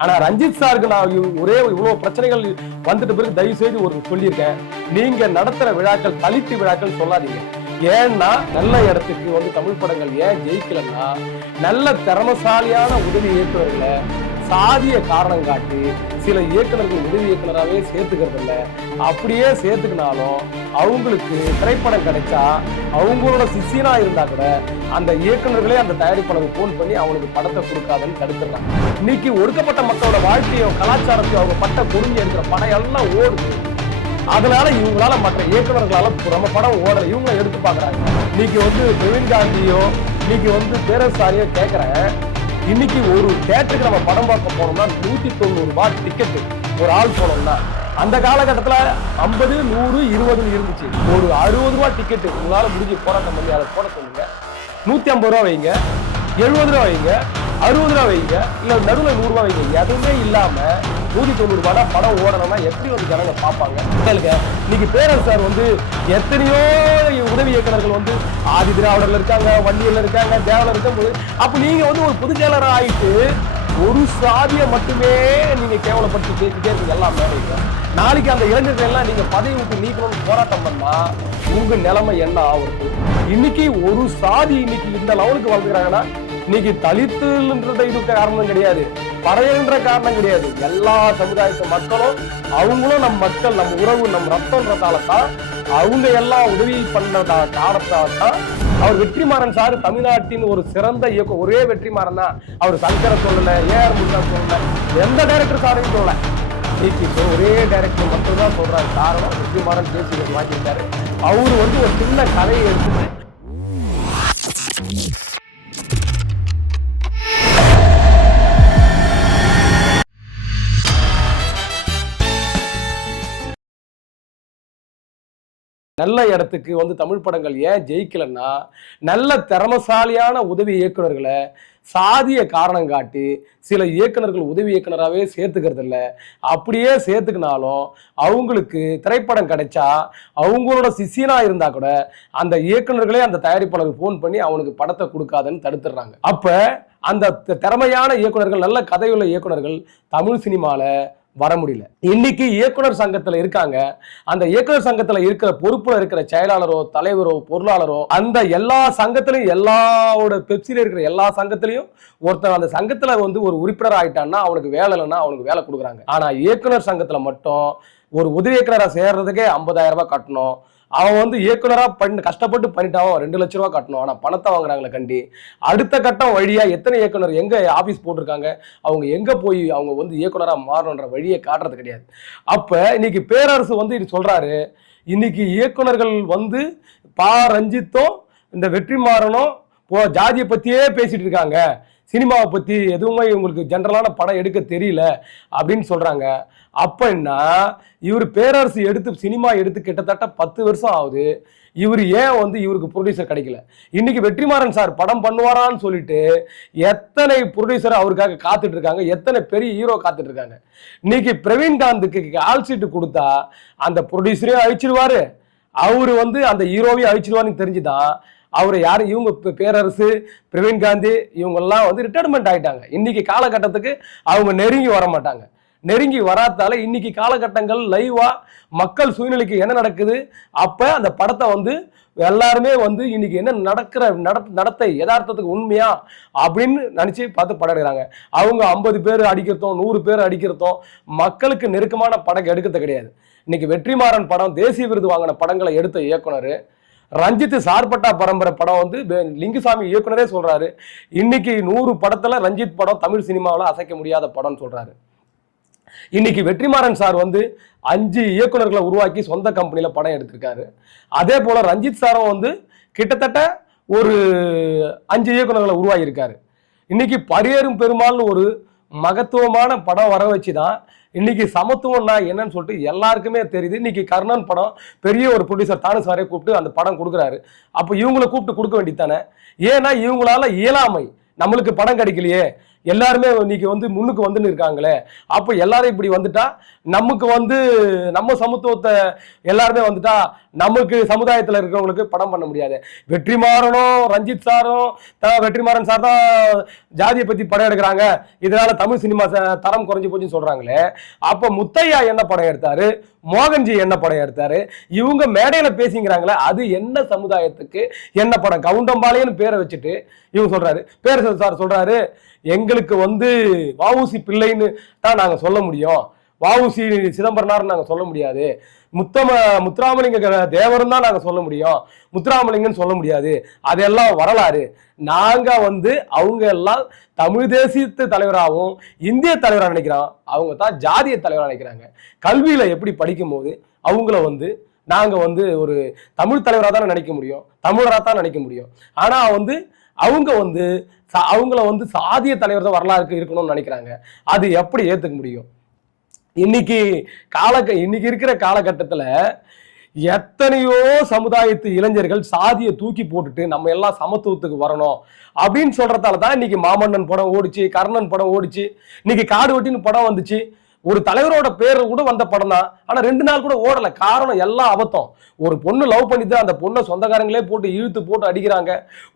ஆனா ரஞ்சித் சாருக்கு நான் ஒரே இவ்வளவு பிரச்சனைகள் வந்துட்டு பிறகு தயவு செய்து ஒரு சொல்லியிருக்கேன். நீங்க நடத்துற விழாக்கள் தலித்து விழாக்கள் சொல்லாதீங்க. ஏன்னா நல்ல இடத்துக்கு வந்து தமிழ் படங்கள் ஏன் ஜெயிக்கலன்னா நல்ல திறமசாலியான உதவி இயக்குவர்களை சாதிய காரணம் காட்டி சில இயக்குனர்கள் உதவி இயக்குனராகவே சேர்த்துக்கிறது இல்லை அப்படியே சேர்த்துக்கினாலும் அவங்களுக்கு திரைப்படம் கிடைச்சா அவங்களோட சிஷியனா இருந்தா கூட அந்த இயக்குனர்களே அந்த தயாரிப்பாளருக்கு ஃபோன் பண்ணி அவங்களுக்கு படத்தை கொடுக்காதுன்னு தடுத்துறாங்க இன்னைக்கு ஒடுக்கப்பட்ட மக்களோட வாழ்க்கையும் கலாச்சாரத்தையும் அவங்க பட்ட பொருந்தி இருக்கிற படம் எல்லாம் ஓடுது. அதனால இவங்களால மற்ற இயக்குநர்களால நம்ம படம் ஓடல. இவங்க எடுத்து பாக்குறாங்க? இன்னைக்கு வந்து பிரவீன் காந்தியோ இன்னைக்கு வந்து பேரசாரியோ கேட்கிறேன் இன்னைக்கு ஒரு தேட்டருக்கு நம்ம படம் பார்க்க போனோம்னா நூத்தி தொண்ணூறு ரூபாய் டிக்கெட் ஒரு ஆள் போனோம்னா. அந்த காலகட்டத்தில் ஐம்பது நூறு இருபதுன்னு இருந்துச்சு. ஒரு அறுபது ரூபாய் டிக்கெட்டு உங்களால் முடிஞ்சு போராட்டம் பண்ணி அதை போட சொல்லுங்க. நூற்றி ஐம்பது ரூபா வைங்க. எழுபது ரூபா வைங்க. அறுபது ரூபா வைங்க. இல்லை நடுவில் நூறுரூவா வைங்க. எதுவுமே இல்லாமல் நூத்தி தொண்ணூறு ரூபாய் படம் ஓடணும்னா எப்படி வந்து ஜனங்க பார்ப்பாங்க? கேளுங்க. இன்னைக்கு பேரரசு சார் வந்து எத்தனையோ உதவி இயக்குநர்கள் வந்து ஆதி திராவிடர்ல இருக்காங்க வண்டியில் இருக்காங்க தேவல இருக்கும்போது அப்போ நீங்க வந்து ஒரு பொதுச் செயலர் ஆயிட்டு ஒரு சாதியை மட்டுமே நீங்க கேவலப்படுத்தி பேசிட்டே இருக்கு எல்லாம் மேடைங்க நாளைக்கு அந்த இளைஞர்கள் எல்லாம் நீங்க பதவி விட்டு நீக்கணும்னு போராட்டம் பண்ணா உங்க நிலைமை என்ன ஆகுது இன்னைக்கு ஒரு சாதி இன்னைக்கு இந்த லெவலுக்கு வளர்க்குறாங்கன்னா இன்னைக்கு தலித்துன்றது இதுக்கு காரணம் கிடையாது. பறையன்ற காரணம் கிடையாது. எல்லா சமுதாயத்து மக்களும் அவங்களும் நம் மக்கள் நம் உறவு நம் ரத்தம்ன்றதால தான் அவங்க எல்லாம் உதவி பண்ணதா காரணத்தால தான் அவர் வெற்றிமாறன் சார் தமிழ்நாட்டின் ஒரு சிறந்த இயக்கம் ஒரே வெற்றிமாறன் தான். அவர் சங்கர சொல்லல ஏஆர் முருகா சொல்லல எந்த டைரக்டர் சாரையும் சொல்லல. இன்னைக்கு இப்போ ஒரே டைரக்டர் மட்டும் தான் சொல்றாரு. காரணம் வெற்றிமாறன் பேசி வாங்கியிருக்காரு. அவரு வந்து ஒரு சின்ன கதையை எடுத்துட்டு நல்ல இடத்துக்கு வந்து தமிழ் படங்கள் ஏன் ஜெயிக்கலன்னா நல்ல திறமசாலியான உதவி இயக்குனர்களை சாதிய காரணம் காட்டி சில இயக்குனர்கள் உதவி இயக்குனராகவே சேர்த்துக்கிறது இல்லை. அப்படியே சேர்த்துக்கினாலும் அவங்களுக்கு திரைப்படம் கிடைச்சா அவங்களோட சிசியனாக இருந்தால் கூட அந்த இயக்குனர்களே அந்த தயாரிப்பாளருக்கு ஃபோன் பண்ணி அவனுக்கு படத்தை கொடுக்காதன்னு தடுத்துடுறாங்க. அப்போ அந்த திறமையான இயக்குனர்கள் நல்ல கதையுள்ள இயக்குனர்கள் தமிழ் சினிமாவில் வர முடியல. இன்னைக்கு இயக்குனர் சங்கத்துல இருக்காங்க. அந்த இயக்குனர் சங்கத்துல இருக்கிற பொறுப்புல இருக்கிற செயலாளரோ தலைவரோ பொருளாளரோ அந்த எல்லா சங்கத்திலையும் எல்லாவோட பெப்சில இருக்கிற எல்லா சங்கத்திலையும் ஒருத்தன் அந்த சங்கத்துல வந்து ஒரு உறுப்பினர் ஆயிட்டான்னா அவனுக்கு வேலை இல்லைன்னா அவனுக்கு வேலை கொடுக்குறாங்க. ஆனா இயக்குனர் சங்கத்துல மட்டும் ஒரு உதவி இயக்குனராக சேர்றதுக்கே 50000 ரூபாய் கட்டணும். அவன் வந்து இயக்குனராக பண்ண கஷ்டப்பட்டு பண்ணிட்டான் அவன் ரெண்டு லட்ச ரூபா கட்டணும். ஆனால் பணத்தை வாங்குறாங்களே கண்டி. அடுத்த கட்டம் வழியாக எத்தனை இயக்குனர் எங்கே ஆஃபீஸ் போட்டிருக்காங்க? அவங்க எங்கே போய் அவங்க வந்து இயக்குனராக மாறணுன்ற வழியை காட்டுறது கிடையாது. அப்போ இன்னைக்கு பேரரசு வந்து இது சொல்கிறாரு இன்னைக்கு இயக்குனர்கள் வந்து பா ரஞ்சித்தும் இந்த வெற்றிமாறனும் போ ஜாதியை பற்றியே பேசிகிட்டு இருக்காங்க. சினிமாவை பற்றி எதுவுமே இவங்களுக்கு ஜென்ரலான படம் எடுக்க தெரியல அப்படின்னு சொல்கிறாங்க அப்படின்னா இவர் பேரரசு எடுத்து சினிமா எடுத்து கிட்டத்தட்ட பத்து வருஷம் ஆகுது. இவர் ஏன் வந்து இவருக்கு ப்ரொடியூசர் கிடைக்கல? இன்னைக்கு வெற்றிமாறன் சார் படம் பண்ணுவாரான்னு சொல்லிட்டு எத்தனை ப்ரொடியூசர் அவருக்காக காத்துட்டு இருக்காங்க எத்தனை பெரிய ஹீரோ காத்துட்டு இருக்காங்க இன்னைக்கு பிரவீன் காந்துக்கு ஆல் சீட்டு கொடுத்தா அந்த ப்ரொடியூசரையும் அழிச்சிருவாரு அவரு வந்து அந்த ஹீரோவையும் அழிச்சிருவாருன்னு தெரிஞ்சுதான் அவர் யார்? இவங்க பே- பேரரசு பிரவீன் காந்தி இவங்கெல்லாம் வந்து ரிட்டையர்மெண்ட் ஆகிட்டாங்க இன்னைக்கு காலகட்டத்துக்கு அவங்க நெருங்கி வர மாட்டாங்க. நெருங்கி வராதால இன்னைக்கு காலகட்டங்கள் லைவா மக்கள் சூழ்நிலைக்கு என்ன நடக்குது? அப்ப அந்த படத்தை வந்து எல்லாருமே வந்து இன்னைக்கு என்ன நடக்கிற நட நடத்தை யதார்த்தத்துக்கு உண்மையா அப்படின்னு நினச்சி பார்த்து படம் எடுக்கிறாங்க. அவங்க ஐம்பது பேர் அடிக்கிறதும் நூறு பேர் அடிக்கிறதும் மக்களுக்கு நெருக்கமான படம் எடுக்கிறது கிடையாது. இன்னைக்கு வெற்றிமாறன் படம் தேசிய விருது வாங்கின படங்களை எடுத்த இயக்குனர் ரஞ்சித் சார்பட்டா பரம்பரை படம் வந்து லிங்குசாமி இயக்குனரே சொல்றாரு. இன்னைக்கு நூறு படத்துல ரஞ்சித் படம் தமிழ் சினிமாவில் அசைக்க முடியாத படம்னு சொல்றாரு. இன்னைக்கு வெற்றிமாறன் சார் வந்து அஞ்சு இயக்குனர்களை உருவாக்கி சொந்த கம்பெனியில் படம் எடுத்திருக்காரு. அதே போல ரஞ்சித் சாரும் வந்து கிட்டத்தட்ட ஒரு அஞ்சு இயக்குனர்களை உருவாகியிருக்காரு இன்னைக்கு பரியேறும் பெருமாள்னு ஒரு மகத்துவமான படம் வர வச்சு தான் இன்னைக்கு சமத்துவம்னா என்னன்னு சொல்லிட்டு எல்லாருக்குமே தெரியுது. இன்னைக்கு கர்ணன் படம் பெரிய ஒரு ப்ரொடியூசர் தானு சாரே கூப்பிட்டு அந்த படம் கொடுக்குறாரு. அப்போ இவங்களை கூப்பிட்டு கொடுக்க வேண்டியதானே ஏன்னா இவங்களால இயலாமை. நம்மளுக்கு படம் கிடைக்கலையே. எல்லாருமே இன்னைக்கு வந்து முன்னுக்கு வந்துன்னு இருக்காங்களே. அப்போ எல்லாரும் இப்படி வந்துட்டா நமக்கு வந்து நம்ம சமத்துவத்தை எல்லாருமே வந்துட்டா நமக்கு சமுதாயத்தில் இருக்கிறவங்களுக்கு படம் பண்ண முடியாது. வெற்றிமாறனும் ரஞ்சித் சாரும் த- வெற்றிமாறன் சார் தான் ஜாதியை பற்றி படம் எடுக்கிறாங்க. இதனால தமிழ் சினிமா தரம் குறைஞ்சு போச்சுன்னு சொல்றாங்களே. அப்போ முத்தையா என்ன படம் எடுத்தாரு? மோகன்ஜி என்ன படம் எடுத்தாரு? இவங்க மேடையில் பேசிங்கிறாங்களே அது என்ன சமுதாயத்துக்கு? என்ன படம்? கவுண்டம்பாளையன்னு பேரை வச்சுட்டு இவங்க சொல்றாரு. பேர் சார் சொல்றாரு எங்களுக்கு வந்து வாவுசி பிள்ளைன்னு தான் நாங்கள் சொல்ல முடியும். வாவுசி சிதம்பரனார் நாங்கள் சொல்ல முடியாது. முத்தம முத்துராமலிங்க தேவரும் தான் நாங்கள் சொல்ல முடியும். முத்துராமலிங்கன்னு சொல்ல முடியாது. அதெல்லாம் வரலாறு. நாங்கள் வந்து அவங்க எல்லாம் தமிழ் தேசியத்து தலைவராகவும் இந்திய தலைவராக நினைக்கிறோம். அவங்க தான் ஜாதிய தலைவராக நினைக்கிறாங்க. கல்வியில் எப்படி படிக்கும்போது அவங்கள வந்து நாங்கள் வந்து ஒரு தமிழ் தலைவராக தானே நினைக்க முடியும். தமிழராக தான் நினைக்க முடியும். ஆனால் வந்து அவங்க வந்து சா- அவங்கள வந்து சாதிய தலைவர் தான் வரலாறு இருக்கணும்னு நினைக்கிறாங்க. அது எப்படி ஏத்துக்க முடியும்? இன்னைக்கு கால இன்னைக்கு இருக்கிற காலகட்டத்தில் எத்தனையோ சமுதாயத்து இளைஞர்கள் சாதியை தூக்கி போட்டுட்டு நம்ம எல்லாம் சமத்துவத்துக்கு வரணும் அப்படின்னு சொல்றதால தான் இன்னைக்கு மாமன்னன் படம் ஓடிச்சு கர்ணன் படம் ஓடிச்சு இன்னைக்கு காடு வெட்டின்னு படம் வந்துச்சு. ஒரு தலைவரோட பேர் கூட வந்த படம் தான். ஆனா ரெண்டு நாள் கூட ஓடல. காரணம் எல்லாம் அபத்தம். ஒரு பொண்ணு லவ் பண்ணிட்டு அந்த பொண்ணை சொந்தக்காரங்களே போட்டு இழுத்து போட்டு அடிக்கிறாங்க.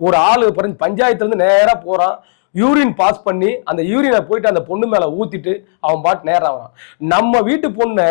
ஒரு ஆள் பிறகு பஞ்சாயத்துல இருந்து நேரா போறான். யூரின் பாஸ் பண்ணி அந்த யூரினை போயிட்டு அந்த பொண்ணு மேலே ஊற்றிட்டு அவன் பாட்டு நேராக வரான். நம்ம வீட்டு பொண்ணை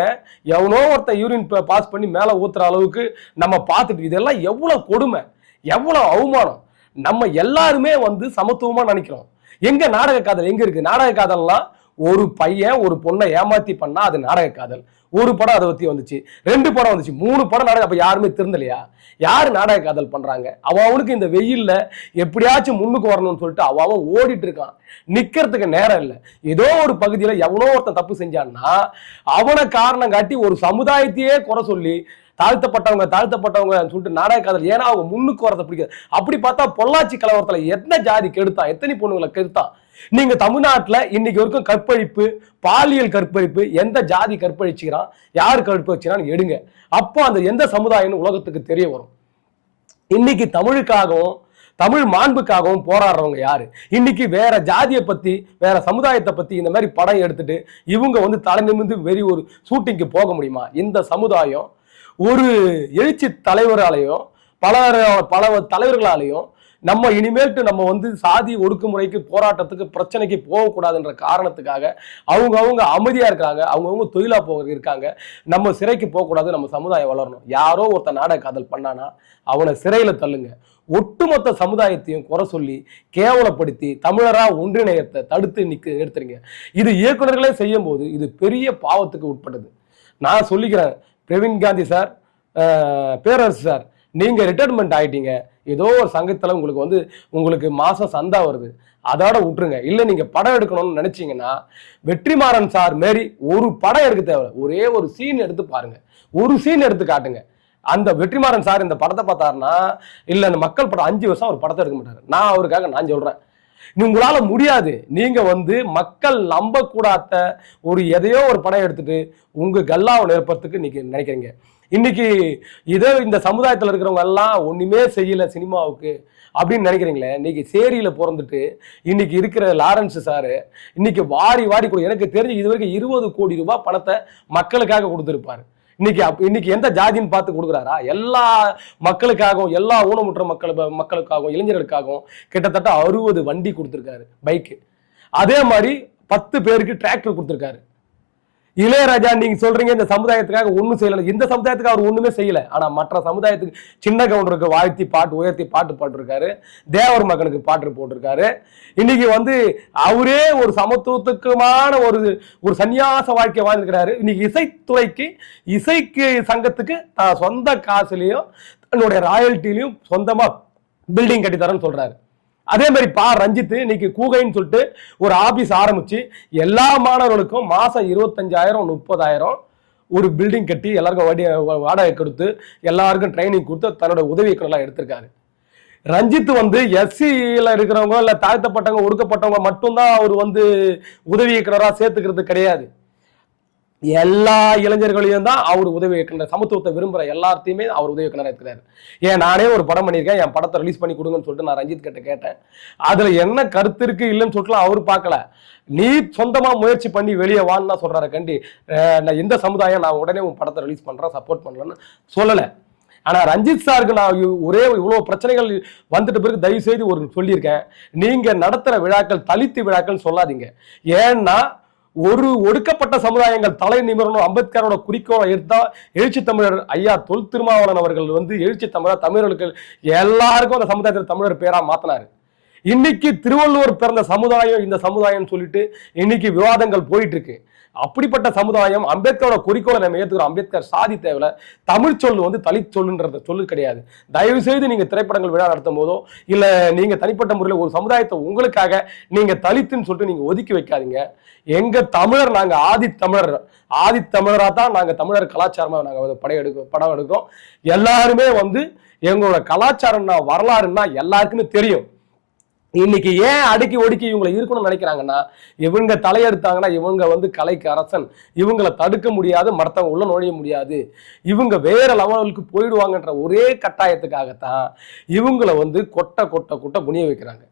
எவனோ ஒருத்தன் யூரின் பாஸ் பண்ணி மேலே ஊற்றுற அளவுக்கு நம்ம பார்த்துட்டு இதெல்லாம் எவ்வளோ கொடுமை. எவ்வளோ அவமானம். நம்ம எல்லாருமே வந்து சமத்துவமாக நினைக்கிறோம். எங்கே நாடக காதல் எங்கே இருக்குது நாடக காதல்லாம் ஒரு பையன் ஒரு பொண்ணை ஏமாத்தி பண்ணா அது நாடக காதல். ஒரு படம் அதை பத்தி வந்துச்சு. ரெண்டு படம் வந்துச்சு. மூணு படம் நாடகம் அப்ப யாருமே திருந்தலையா? யார் நாடக காதல் பண்றாங்க? அவன் அவனுக்கு இந்த வெயில்ல எப்படியாச்சும் முன்னுக்கு வரணும்னு சொல்லிட்டு அவன் ஓடிட்டு இருக்கான். நிக்கிறதுக்கு நேரம் இல்லை. ஏதோ ஒரு பகுதியில எவனோ ஒருத்தன் தப்பு செஞ்சான்னா அவனை காரணம் காட்டி ஒரு சமுதாயத்தையே குறை சொல்லி தாழ்த்தப்பட்டவங்க தாழ்த்தப்பட்டவங்க சொல்லிட்டு நாடக காதல் ஏன்னா அவங்க முன்னுக்கு வரதை பிடிக்காது. அப்படி பார்த்தா பொள்ளாச்சி கலவரத்துல எத்தனை ஜாதி கெடுத்தான்? எத்தனை பொண்ணுங்களை கெடுத்தான்? நீங்க தமிழ்நாட்டில் இன்னைக்கு வரைக்கும் கற்பழிப்பு பாலியல் கற்பழிப்பு எந்த ஜாதி கற்பழிச்சுக்கிறான் யார் கற்பழிச்சுக்கிறான்னு எடுங்க. அப்போ அந்த எந்த சமுதாயம்னு உலகத்துக்கு தெரிய வரும். இன்னைக்கு தமிழுக்காகவும் தமிழ் மாண்புக்காகவும் போராடுறவங்க யாரு? இன்னைக்கு வேற ஜாதியை பத்தி வேற சமுதாயத்தை பத்தி இந்த மாதிரி படம் எடுத்துட்டு இவங்க வந்து தலை நிமிர்ந்து வெறி ஒரு ஷூட்டிங்க்கு போக முடியுமா? இந்த சமுதாயம் ஒரு எழுச்சி தலைவராலையும் பல பல தலைவர்களாலையும் நம்ம இனிமேல்ட்டு நம்ம வந்து சாதி ஒடுக்குமுறைக்கு போராட்டத்துக்கு பிரச்சனைக்கு போகக்கூடாதுன்ற காரணத்துக்காக அவங்க அவங்க அமைதியா இருக்காங்க அவங்கவுங்க தொழிலா போக இருக்காங்க. நம்ம சிறைக்கு போகக்கூடாது நம்ம சமுதாயம் வளரணும். யாரோ ஒருத்தன் நாடக காதல் பண்ணானா அவனை சிறையில தள்ளுங்க. ஒட்டுமொத்த சமுதாயத்தையும் குறை சொல்லி கேவலப்படுத்தி தமிழரா ஒன்றிணையத்தை தடுத்து நிக்க நிறுத்துறீங்க இது இயக்குநர்களே செய்யும் போது இது பெரிய பாவத்துக்கு உட்பட்டது. நான் சொல்லிக்கிறேன் பிரவீன் காந்தி சார் பேரரசு சார் நீங்கள் ரிட்டைர்மெண்ட் ஆகிட்டீங்க ஏதோ ஒரு சங்கத்தில் உங்களுக்கு வந்து உங்களுக்கு மாதம் சந்தா வருது. அதோட விட்டுருங்க. இல்லை நீங்கள் படம் எடுக்கணும்னு நினச்சிங்கன்னா வெற்றிமாறன் சார் மாரி ஒரு படம் எடுக்க தேவை ஒரே ஒரு சீன் எடுத்து பாருங்கள் ஒரு சீன் எடுத்து காட்டுங்க. அந்த வெற்றிமாறன் சார் இந்த படத்தை பார்த்தாருன்னா இல்லை இந்த மக்கள் படம் அஞ்சு வருஷம் அவர் படத்தை எடுக்க மாட்டார். நான் அவருக்காக நான் சொல்கிறேன் உங்களால முடியாது. நீங்க வந்து மக்கள் நம்ப கூடாத ஒரு எதையோ ஒரு படம் எடுத்துட்டு உங்க கல்லாவை நிரப்பறதுக்கு நீங்க நினைக்கிறீங்க. இன்னைக்கு இதே இந்த சமுதாயத்தில் இருக்கிறவங்க எல்லாம் ஒன்றுமே செய்யல சினிமாவுக்கு அப்படின்னு நினைக்கிறீங்களே? இன்னைக்கு சேரியில் பிறந்துட்டு இன்னைக்கு இருக்கிற லாரன்ஸ் சாரு இன்னைக்கு வாரி வாரி கொடு. எனக்கு தெரிஞ்சு இது வரைக்கும் இருபது கோடி ரூபாய் பணத்தை மக்களுக்காக கொடுத்துருப்பாரு. இன்னைக்கு அப்- இன்னைக்கு எந்த ஜாதின்னு பார்த்து கொடுக்குறாரா? எல்லா மக்களுக்காகவும் எல்லா ஊனமுற்ற மக்கள் மக்களுக்காகவும் இளைஞர்களுக்காகவும் கிட்டத்தட்ட அறுபது வண்டி கொடுத்துருக்காரு பைக்கு. அதே மாதிரி பத்து பேருக்கு டிராக்டர் கொடுத்துருக்காரு. இளையராஜா நீங்க சொல்றீங்க இந்த சமுதாயத்துக்காக ஒண்ணும் செய்யல. இந்த சமுதாயத்துக்கு அவர் ஒண்ணுமே செய்யல. ஆனா மற்ற சமுதாயத்துக்கு சின்ன கவுண்டருக்கு வாழ்த்தி பாட்டு உயர்த்தி பாட்டு பாட்டிருக்காரு தேவர் மகனுக்கு பாட்டு போட்டிருக்காரு. இன்னைக்கு வந்து அவரே ஒரு சமத்துவத்துக்குமான ஒரு ஒரு சன்னியாச வாழ்க்கை வாழ்ந்துருக்கிறாரு. இன்னைக்கு இசைத்துறைக்கு இசைக்கு சங்கத்துக்கு தான் சொந்த காசுலயும் தன்னுடைய ராயல்ட்டிலையும் சொந்தமா பில்டிங் கட்டி தரேன்னு சொல்றாரு. அதே மாதிரி பா ரஞ்சித் இன்னைக்கு கூகைன்னு சொல்லிட்டு ஒரு ஆபீஸ் ஆரம்பிச்சு எல்லா மாணவர்களுக்கும் மாசம் இருபத்தஞ்சாயிரம் முப்பதாயிரம் ஒரு பில்டிங் கட்டி எல்லாருக்கும் வடி வாடகை கொடுத்து எல்லாருக்கும் ட்ரைனிங் கொடுத்து தன்னோட உதவி இயக்குனர்லாம் எடுத்திருக்காரு. ரஞ்சித் வந்து எஸ்சியில் இருக்கிறவங்க இல்லை தாழ்த்தப்பட்டவங்க ஒடுக்கப்பட்டவங்க மட்டும்தான் அவர் வந்து உதவி இயக்குனராக சேர்த்துக்கிறது கிடையாது. எல்லா இளைஞர்களையும் தான் அவர் உதவி வைக்கின்ற சமத்துவத்தை விரும்புகிற எல்லாத்தையுமே அவர் உதவி வைக்கிறார் இருக்கிறார். ஏன் நானே ஒரு படம் பண்ணியிருக்கேன் என் படத்தை ரிலீஸ் பண்ணி கொடுங்கன்னு சொல்லிட்டு நான் ரஞ்சித் கிட்ட கேட்டேன். அதில் என்ன கருத்து இருக்கு இல்லைன்னு சொல்லிட்டு அவர் பார்க்கல. நீ சொந்தமாக முயற்சி பண்ணி வெளியே வான்னு தான் சொல்றாரு கண்டி. நான் எந்த சமுதாயம் நான் உடனே உன் படத்தை ரிலீஸ் பண்ணுறேன் சப்போர்ட் பண்ணலன்னு சொல்லலை. ஆனால் ரஞ்சித் சாருக்கு நான் ஒரே இவ்வளோ பிரச்சனைகள் வந்துட்டு பிறகு தயவு செய்து ஒரு சொல்லியிருக்கேன். நீங்கள் நடத்துகிற விழாக்கள் தலித்து விழாக்கள் சொல்லாதீங்க. ஏன்னா ஒரு ஒடுக்கப்பட்ட சமுதாயங்கள் தலை நிமிரணும். அம்பேத்கரோட குறிக்கோளை எடுத்தா எழுச்சி தமிழர் ஐயா தொல் திருமாவளவன் அவர்கள் வந்து எழுச்சி தமிழர் தமிழர்களுக்கு எல்லாருக்கும் அந்த சமுதாயத்தில் தமிழர் பேரா மாத்தினாரு. இன்னைக்கு திருவள்ளுவர் பிறந்த சமுதாயம் இந்த சமுதாயம் சொல்லிட்டு இன்னைக்கு விவாதங்கள் போயிட்டு இருக்கு அப்படிப்பட்ட சமுதாயம் அம்பேத்கரோட குறிக்கோளை நம்ம ஏற்றுக்கிறோம் அம்பேத்கர் சாதி தேவையில்ல. தமிழ் சொல் வந்து தலித் சொல்லுன்றத சொல்லு கிடையாது. தயவு செய்து நீங்க திரைப்படங்கள் விழா நடத்தும் போதோ இல்ல நீங்க தனிப்பட்ட முறையில் ஒரு சமுதாயத்தை உங்களுக்காக நீங்க தலித்துன்னு சொல்லிட்டு நீங்க ஒதுக்கி வைக்காதீங்க. எங்க தமிழர் நாங்க ஆதி தமிழர் ஆதி தமிழராக தான் நாங்க தமிழர் கலாச்சாரமா நாங்க படையெடுக்க படம் படம் எடுக்கிறோம். எல்லாருமே வந்து எங்களோட கலாச்சாரம்னா வரலாறுன்னா எல்லாருக்குமே தெரியும். இன்னைக்கு ஏன் அடுக்கி ஒடுக்கி இவங்களை இருக்கணும்னு நினைக்கிறாங்கன்னா இவங்க தலையெடுத்தாங்கன்னா இவங்க வந்து கலைக்கு அரசன். இவங்களை தடுக்க முடியாது மற்றவங்க உள்ள நுழைய முடியாது. இவங்க வேற லெவலுக்கு போயிடுவாங்கன்ற ஒரே கட்டாயத்துக்காகத்தான் இவங்களை வந்து கொட்டை கொட்டை கொட்டை குனிய வைக்கிறாங்க.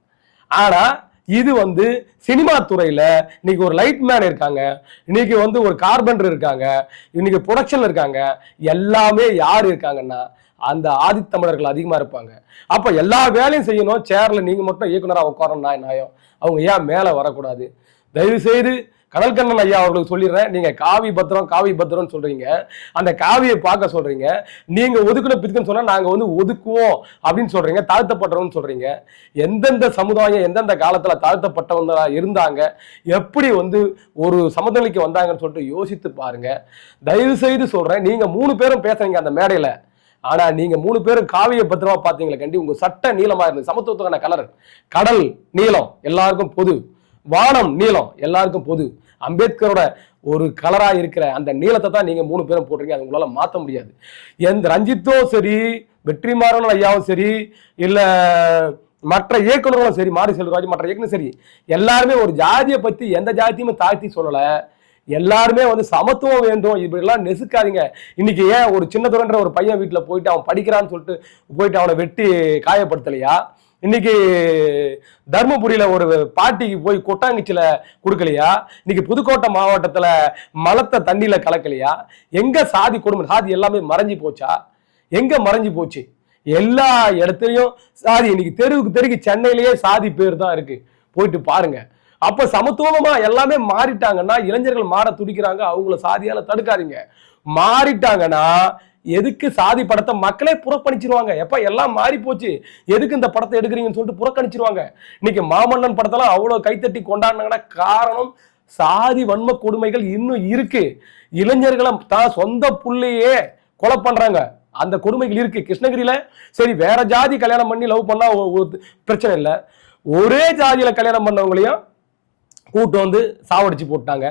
ஆனா இது வந்து சினிமா துறையில இன்னைக்கு ஒரு லைட் மேன் இருக்காங்க இன்னைக்கு வந்து ஒரு கார்பெண்டர் இருக்காங்க இன்னைக்கு ப்ரொடக்ஷன் இருக்காங்க எல்லாமே யார் இருக்காங்கன்னா அந்த ஆதித்தமிழர்கள் அதிகமாக இருப்பாங்க. அப்போ எல்லா வேலையும் செய்யணும். சேரில் நீங்கள் மட்டும் இயக்குனராக உட்காரணும் நாய் நாயம். அவங்க ஏன் மேலே வரக்கூடாது? தயவு செய்து கடல்கண்ணன் ஐயா அவர்களுக்கு சொல்லிடுறேன். நீங்க காவி பத்திரம் காவி பத்திரம்னு சொல்றீங்க. அந்த காவியை பார்க்க சொல்றீங்க. நீங்க ஒதுக்குன பிதுக்குன்னு சொன்னா நாங்க வந்து ஒதுக்குவோம் அப்படின்னு சொல்றீங்க. தாழ்த்தப்பட்டவன்னு சொல்றீங்க. எந்தெந்த சமுதாயம் எந்தெந்த காலத்துல தாழ்த்தப்பட்டவங்களாக இருந்தாங்க? எப்படி வந்து ஒரு சமநிலைக்கு வந்தாங்கன்னு சொல்லிட்டு யோசித்து பாருங்க. தயவு செய்து சொல்றேன். நீங்க மூணு பேரும் பேசுறீங்க அந்த மேடையில. ஆனா நீங்க மூணு பேரும் காவிய பத்திரமா பாத்தீங்களா கண்டி உங்க சட்ட நீளமா இருந்தது. சமத்துவத்துக்கான கலர். கடல் நீளம் எல்லாருக்கும் பொது. வானம் நீளம் எல்லாருக்கும் பொது. அம்பேத்கரோட ஒரு கலரா இருக்கிற அந்த நீளத்தை தான் நீங்க மூணு பேரும் போடுறீங்க அது உங்களால மாத்த முடியாது. எந்த ரஞ்சித்தோ சரி வெற்றிமாறன் ஐயாவும் சரி இல்ல மற்ற இயக்குநர்களும் சரி மாரி செல்வராஜ் மற்ற இயக்குனர் சரி எல்லாருமே ஒரு ஜாதியை பத்தி எந்த ஜாதியுமே தாழ்த்தி சொல்லலை. எல்லாருமே வந்து சமத்துவம் வேண்டும். இப்படிலாம் நெசுக்காதீங்க. இன்னைக்கு ஏன் ஒரு சின்னதுரன்ற ஒரு பையன் வீட்டில் போயிட்டு அவன் படிக்கிறான்னு சொல்லிட்டு போயிட்டு அவனை வெட்டி காயப்படுத்தலையா? இன்னைக்கு தர்மபுரியில ஒரு பாட்டிக்கு போய் கொட்டாங்குச்சில கொடுக்கலையா? இன்னைக்கு புதுக்கோட்டை மாவட்டத்துல மலத்தை தண்ணியில கலக்கலையா? எங்க சாதி குடும்பம் சாதி எல்லாமே மறைஞ்சு போச்சா? எங்க மறைஞ்சு போச்சு? எல்லா இடத்துலையும் சாதி. இன்னைக்கு தெருவுக்கு தெருக்கு சென்னையிலேயே சாதி பேர் தான் இருக்கு. போயிட்டு பாருங்க. அப்ப சமத்துவமா எல்லாமே மாறிட்டாங்கன்னா இளைஞர்கள் மாற துடிக்கிறாங்க அவங்கள சாதியால தடுக்காதீங்க. மாறிட்டாங்கன்னா எதுக்கு சாதி படத்தை மக்களே புறக்கணிச்சிருவாங்க? எப்ப எல்லாம் மாறி போச்சு. எதுக்கு இந்த படத்தை எடுக்கிறீங்கன்னு சொல்லிட்டு புறக்கணிச்சிருவாங்க. இன்னைக்கு மாமன்னன் படத்தெல்லாம் அவ்வளவு கைத்தட்டி கொண்டாடினாங்கன்னா காரணம் சாதி வன்ம கொடுமைகள் இன்னும் இருக்கு. இளைஞர்களை தான் சொந்த புள்ளையே கொலை பண்றாங்க. அந்த கொடுமைகள் இருக்கு. கிருஷ்ணகிரியில சரி வேற ஜாதி கல்யாணம் பண்ணி லவ் பண்ணா பிரச்சனை இல்லை. ஒரே ஜாதியில கல்யாணம் பண்ணவங்களையும் கூட்டம் வந்து சாவடிச்சு போட்டாங்க.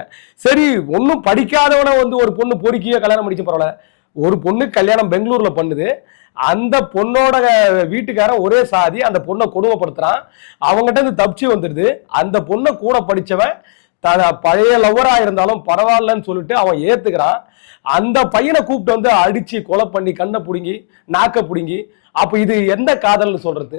சரி ஒன்றும் படிக்காதவனை வந்து ஒரு பொண்ணு பொறுக்கியே கல்யாணம் பண்ணிச்சு பரவாயில்ல. ஒரு பொண்ணு கல்யாணம் பெங்களூர்ல பண்ணுது. அந்த பொண்ணோட வீட்டுக்காரன் ஒரே சாதி அந்த பொண்ணை கொடுமைப்படுத்துறான். அவங்ககிட்ட இருந்து தப்பிச்சு வந்துடுது அந்த பொண்ணை கூட படிச்சவன் தன பழைய லவ்வரா இருந்தாலும் பரவாயில்லன்னு சொல்லிட்டு அவன் ஏத்துக்கிறான். அந்த பையனை கூப்பிட்டு வந்து அடிச்சு கொலை பண்ணி கண்ணை பிடுங்கி நாக்க பிடுங்கி அப்போ இது எந்த காதல்னு சொல்றது?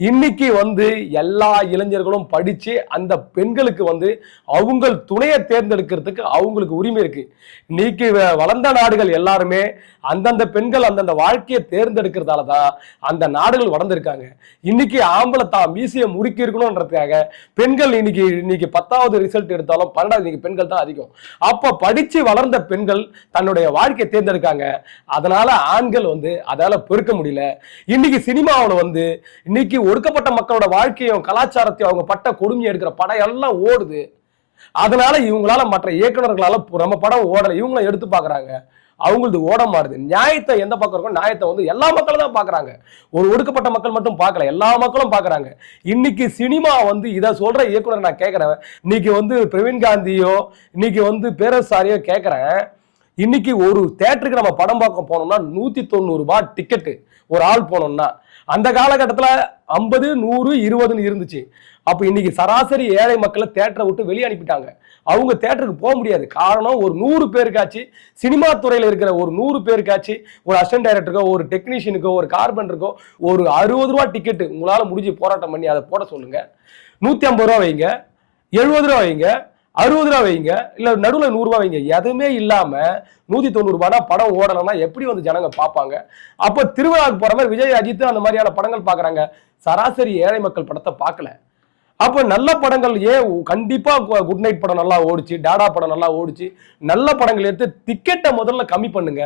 இன்னைக்கு வந்து எல்லா இளைஞர்களும் படித்து அந்த பெண்களுக்கு வந்து அவங்க துணையை தேர்ந்தெடுக்கிறதுக்கு அவங்களுக்கு உரிமை இருக்கு. இன்னைக்கு வ- வளர்ந்த நாடுகள் எல்லாருமே அந்தந்த பெண்கள் அந்தந்த வாழ்க்கையை தேர்ந்தெடுக்கிறதால தான் அந்த நாடுகள் வளர்ந்துருக்காங்க. இன்னைக்கு ஆம்பளை தான் மீசியை முறுக்கி இருக்கணும்ன்றதுக்காக பெண்கள் இன்னைக்கு இன்னைக்கு பத்தாவது ரிசல்ட் எடுத்தாலும் பன்னெண்டாவது இன்னைக்கு பெண்கள் தான் அதிகம். அப்போ படித்து வளர்ந்த பெண்கள் தன்னுடைய வாழ்க்கையை தேர்ந்தெடுக்காங்க. அதனால ஆண்கள் வந்து அதால பெருக்க முடியல. இன்னைக்கு சினிமாவில் வந்து இன்னைக்கு ஒடுக்கப்பட்ட மக்களோட வாழ்க்கையும் கலாச்சாரத்தையும் அவங்க பட்ட கொடுமையை எடுக்கிற படம் எல்லாம் ஓடுது. அதனால இவங்களால மற்ற இயக்குநர்களால நம்ம படம் ஓடல. இவங்களும் எடுத்து பாக்குறாங்க. அவங்களது ஓட மாறுது. நியாயத்தை எந்த பக்கம் இருக்கோ நியாயத்தை வந்து எல்லா மக்களும் தான் பாக்குறாங்க. ஒரு ஒடுக்கப்பட்ட மக்கள் மட்டும் பார்க்கல எல்லா மக்களும் பாக்குறாங்க. இன்னைக்கு சினிமா வந்து இதை சொல்ற இயக்குனர் நான் கேட்கறேன் இன்னைக்கு வந்து பிரவீன் காந்தியோ இன்னைக்கு வந்து பேரரசாரியோ கேட்கறேன் இன்னைக்கு ஒரு தேட்டருக்கு நம்ம படம் பார்க்க போனோம்னா நூத்தி தொண்ணூறு ரூபாய் டிக்கெட்டு ஒரு ஆள் போனோம்னா அந்த காலகட்டத்தில் ஐம்பது நூறு இருபதுன்னு இருந்துச்சு. அப்போ இன்னைக்கு சராசரி ஏழை மக்களை தேட்டரை விட்டு வெளியே அனுப்பிட்டாங்க. அவங்க தேட்டருக்கு போக முடியாது. காரணம் ஒரு நூறு பேருக்காச்சு சினிமா துறையில் இருக்கிற ஒரு நூறு பேருக்காச்சு ஒரு அசிஸ்டன்ட் டைரக்டருக்கோ ஒரு டெக்னீஷியனுக்கோ ஒரு கார்பெண்டருக்கோ ஒரு அறுபது ரூபா டிக்கெட்டு உங்களால் முடிஞ்சு போராட்டம் பண்ணி அதை போட சொல்லுங்கள் நூற்றி ஐம்பது ரூபா வைங்க. எழுபது ரூபா வைங்க. அறுபது ரூபா வைங்க இல்லை நடுவில் நூறுரூவா வைங்க. எதுவுமே இல்லாமல் நூற்றி தொண்ணூறுபானா படம் ஓடலைன்னா எப்படி வந்து ஜனங்க பார்ப்பாங்க? அப்போ திருவிழாவுக்கு போகிற மாதிரி விஜய் அஜித் அந்த மாதிரியான படங்கள் பார்க்குறாங்க. சராசரி ஏழை மக்கள் படத்தை பார்க்கல. அப்போ நல்ல படங்கள் ஏன் கண்டிப்பாக குட் நைட் படம் நல்லா ஓடிச்சு டாடா படம் நல்லா ஓடிச்சு. நல்ல படங்கள் எடுத்து டிக்கெட்டை முதல்ல கம்மி பண்ணுங்க.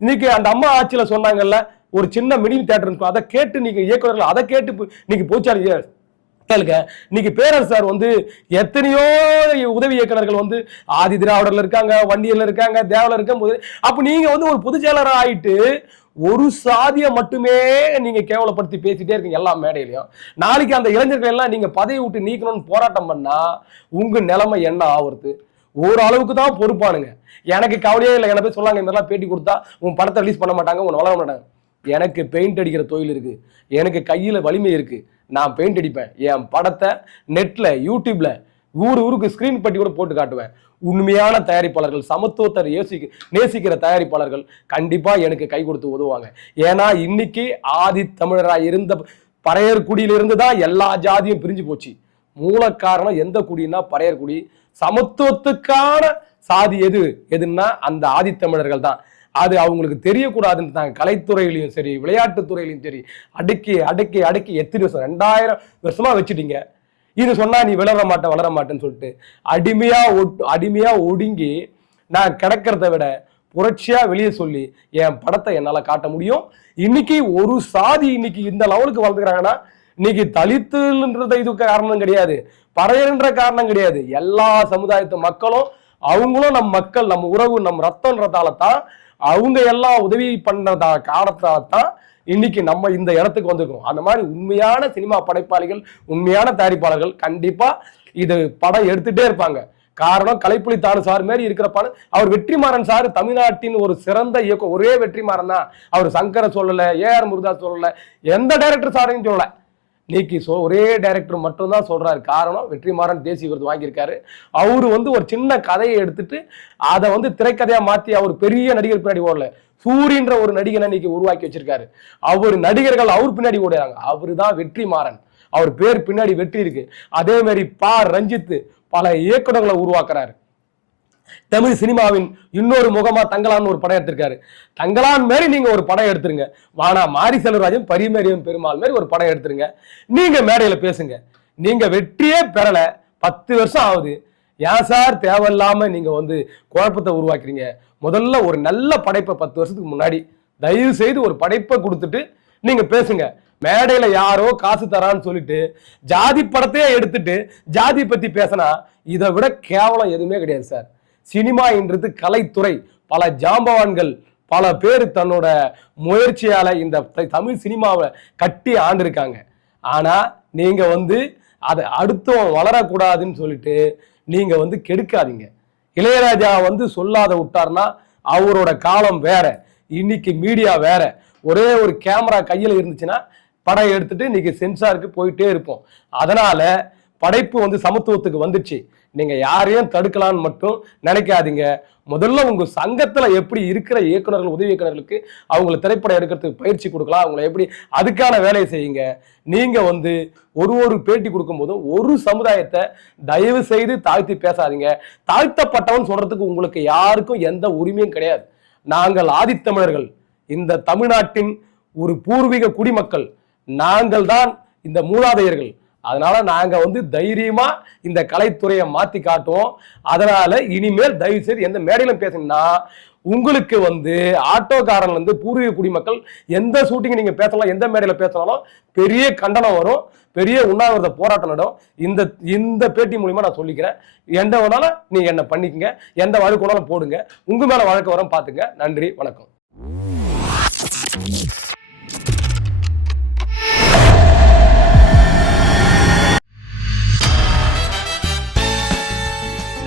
இன்னைக்கு அந்த அம்மா ஆட்சியில் சொன்னாங்கல்ல ஒரு சின்ன மினி தேட்டர் இருக்கும் அதை கேட்டு நீங்கள் இயக்குநர்கள் அதை கேட்டு இன்னைக்கு போச்சாரு கேளுங்க இன்னைக்கு பேரர் சார் வந்து எத்தனையோ உதவி இயக்குனர்கள் வந்து ஆதி திராவிடர்ல இருக்காங்க வண்டியர்ல இருக்காங்க தேவல இருக்கும்போது அப்ப நீங்க வந்து ஒரு பொதுச் செயலர் ஆயிட்டு ஒரு சாதியை மட்டுமே நீங்க கேவலப்படுத்தி பேசிட்டே இருக்கீங்க எல்லா மேடையிலையும். நாளைக்கு அந்த இளைஞர்கள் எல்லாம் நீங்க பதவி விட்டு நீக்கணும்னு போராட்டம் பண்ணா உங்க நிலைமை என்ன ஆகுறது ஓரளவுக்கு தான் பொறுப்பானுங்க. எனக்கு கவலையே இல்லை என்ன போய் சொல்லாங்க இந்த மாதிரிலாம் பேட்டி கொடுத்தா உன் படத்தை ரிலீஸ் பண்ண மாட்டாங்க உன்னை வளர மாட்டாங்க. எனக்கு பெயிண்ட் அடிக்கிற தொழில் இருக்கு. எனக்கு கையில வலிமை இருக்கு. நான் பெயிண்ட் அடிப்பேன். என் படத்தை நெட்டில் யூடியூப்ல ஊர் ஊருக்கு ஸ்க்ரீன் பட்டி கூட போட்டு காட்டுவேன். உண்மையான தயாரிப்பாளர்கள் சமத்துவத்தை யோசிக்க நேசிக்கிற தயாரிப்பாளர்கள் கண்டிப்பாக எனக்கு கை கொடுத்து உதவுவாங்க. ஏன்னா இன்னைக்கு ஆதி தமிழராக இருந்த பறையர்குடியிலிருந்து தான் எல்லா ஜாதியும் பிரிஞ்சு போச்சு. மூல காரணம் எந்த குடின்னா பறையர்குடி சமத்துவத்துக்கான சாதி எது? எதுன்னா அந்த ஆதித்தமிழர்கள் தான். அது அவங்களுக்கு தெரியக்கூடாதுன்னு தாங்க கலைத்துறையிலையும் சரி விளையாட்டுத்துறையிலையும் சரி அடுக்கி அடுக்கி அடுக்கி எத்தனை வருஷம் ரெண்டாயிரம் வருஷமா வச்சுட்டீங்க. இது சொன்னா நீ வளர மாட்ட வளர மாட்டேன்னு சொல்லிட்டு அடிமையா ஒட் அடிமையா ஒடுங்கி நான் கிடக்கிறத விட புரட்சியா வெளியே சொல்லி என் படத்தை என்னால காட்ட முடியும். இன்னைக்கு ஒரு சாதி இன்னைக்கு இந்த லெவலுக்கு வளர்ந்துக்கிறாங்கன்னா இன்னைக்கு தலித்துன்றத இது காரணம் கிடையாது. பறையன்ற காரணம் கிடையாது. எல்லா சமுதாயத்து மக்களும் அவங்களும் நம் மக்கள் நம்ம உறவு நம் ரத்தம்ன்றதால தான் அவங்க எல்லாம் உதவி பண்ணதா காரணத்தால் தான் இன்னைக்கு நம்ம இந்த இடத்துக்கு வந்திருக்கோம். அந்த மாதிரி உண்மையான சினிமா படைப்பாளிகள் உண்மையான தயாரிப்பாளர்கள் கண்டிப்பா இது படம் எடுத்துட்டே இருப்பாங்க. காரணம் கலைப்புலித்தானு சார் மாதிரி இருக்கிற படம் அவர் வெற்றிமாறன் சார் தமிழ்நாட்டின் ஒரு சிறந்த இயக்கம் ஒரே வெற்றிமாறன் தான். அவர் சங்கரை சொல்லலை ஏஆர் முருகா சொல்லலை எந்த டைரக்டர் சாரையும் சொல்லலை. நீக்கி ஸோ ஒரே டைரக்டர் மட்டும்தான் சொல்றாரு. காரணம் வெற்றிமாறன் தேசிய விருது வாங்கியிருக்காரு. அவரு வந்து ஒரு சின்ன கதையை எடுத்துட்டு அதை வந்து திரைக்கதையா மாத்தி அவர் பெரிய நடிகர் பின்னாடி ஓடல. சூரியன்ற ஒரு நடிகனை இன்னைக்கு உருவாக்கி வச்சிருக்காரு. அவர் நடிகர்கள் அவர் பின்னாடி ஓடுறாங்க. அவரு தான் வெற்றிமாறன். அவர் பேர் பின்னாடி வெற்றி இருக்கு. அதே மாதிரி பா. ரஞ்சித் பல இயக்குநர்களை உருவாக்குறாரு. தமிழ் சினிமாவின் இன்னொரு முகமா தங்கலான்னு ஒரு படம் எடுத்திருக்காரு. தங்கலான் மாரி நீங்க ஒரு படம் எடுத்துருங்க. வானா மாரி செல்வராஜன் பரிமேரியம் பெருமாள் மாதிரி ஒரு படம் எடுத்துருங்க. நீங்க மேடையில பேசுங்க. நீங்க வெற்றியே பெறல. பத்து வருஷம் ஆகுது. ஏன் சார் தேவையில்லாம நீங்க வந்து குழப்பத்தை உருவாக்குறீங்க? முதல்ல ஒரு நல்ல படைப்பை பத்து வருஷத்துக்கு முன்னாடி தயவு செய்து ஒரு படைப்பை கொடுத்துட்டு நீங்க பேசுங்க. மேடையில யாரோ காசு தரான்னு சொல்லிட்டு ஜாதி படத்தையே எடுத்துட்டு ஜாதி பத்தி பேசினா இதை விட கேவலம் எதுவுமே கிடையாது சார். சினிமா என்றது கலைத்துறை. பல ஜாம்பவான்கள் பல பேர் தன்னோட முயற்சியால் இந்த தமிழ் சினிமாவை கட்டி ஆண்டிருக்காங்க. ஆனால் நீங்கள் வந்து அதை அடுத்தவன் வளரக்கூடாதுன்னு சொல்லிட்டு நீங்கள் வந்து கெடுக்காதீங்க. இளையராஜா வந்து சொல்லாத விட்டார்னா அவரோட காலம் வேற. இன்னைக்கு மீடியா வேற. ஒரே ஒரு கேமரா கையில் இருந்துச்சுன்னா படம் எடுத்துட்டு இன்னைக்கு சென்சாருக்கு போயிட்டே இருப்போம். அதனால படைப்பு வந்து சமத்துவத்துக்கு வந்துச்சு. நீங்க யாரையும் தடுக்கலாம்னு மட்டும் நினைக்காதீங்க. முதல்ல உங்க சங்கத்துல எப்படி இருக்கிற இயக்குனர்கள் உதவி இயக்குநர்களுக்கு அவங்களை திரைப்படம் எடுக்கிறதுக்கு பயிற்சி கொடுக்கலாம். அவங்கள எப்படி அதுக்கான வேலையை செய்யுங்க. நீங்க வந்து ஒரு ஒரு பேட்டி கொடுக்கும்போதும் ஒரு சமுதாயத்தை தயவு செய்து தாழ்த்தி பேசாதீங்க. தாழ்த்தப்பட்டவன் சொல்றதுக்கு உங்களுக்கு யாருக்கும் எந்த உரிமையும் கிடையாது. நாங்கள் ஆதித்தமிழர்கள். இந்த தமிழ்நாட்டின் ஒரு பூர்வீக குடிமக்கள். நாங்கள் தான் இந்த மூலாதையர்கள் அதனால நாங்கள் வந்து தைரியமாக இந்த கலைத்துறையை மாற்றி காட்டுவோம். அதனால இனிமேல் தயவு செய்து எந்த மேடையிலும் பேசுனீங்கன்னா உங்களுக்கு வந்து ஆட்டோக்காரன் வந்து பூர்வீக குடிமக்கள் எந்த ஷூட்டிங் நீங்கள் பேசலாம் எந்த மேடையில் பேசினாலும் பெரிய கண்டனம் வரும் பெரிய உண்ணாவிரத போராட்டம் நடும். இந்த இந்த பேட்டி மூலிமா நான் சொல்லிக்கிறேன். எந்த வேணாலும் நீங்கள் என்ன பண்ணிக்கங்க எந்த வழக்கு வேணாலும் போடுங்க. உங்கள் மேலே வழக்கு வரும் பார்த்துங்க. நன்றி வணக்கம்.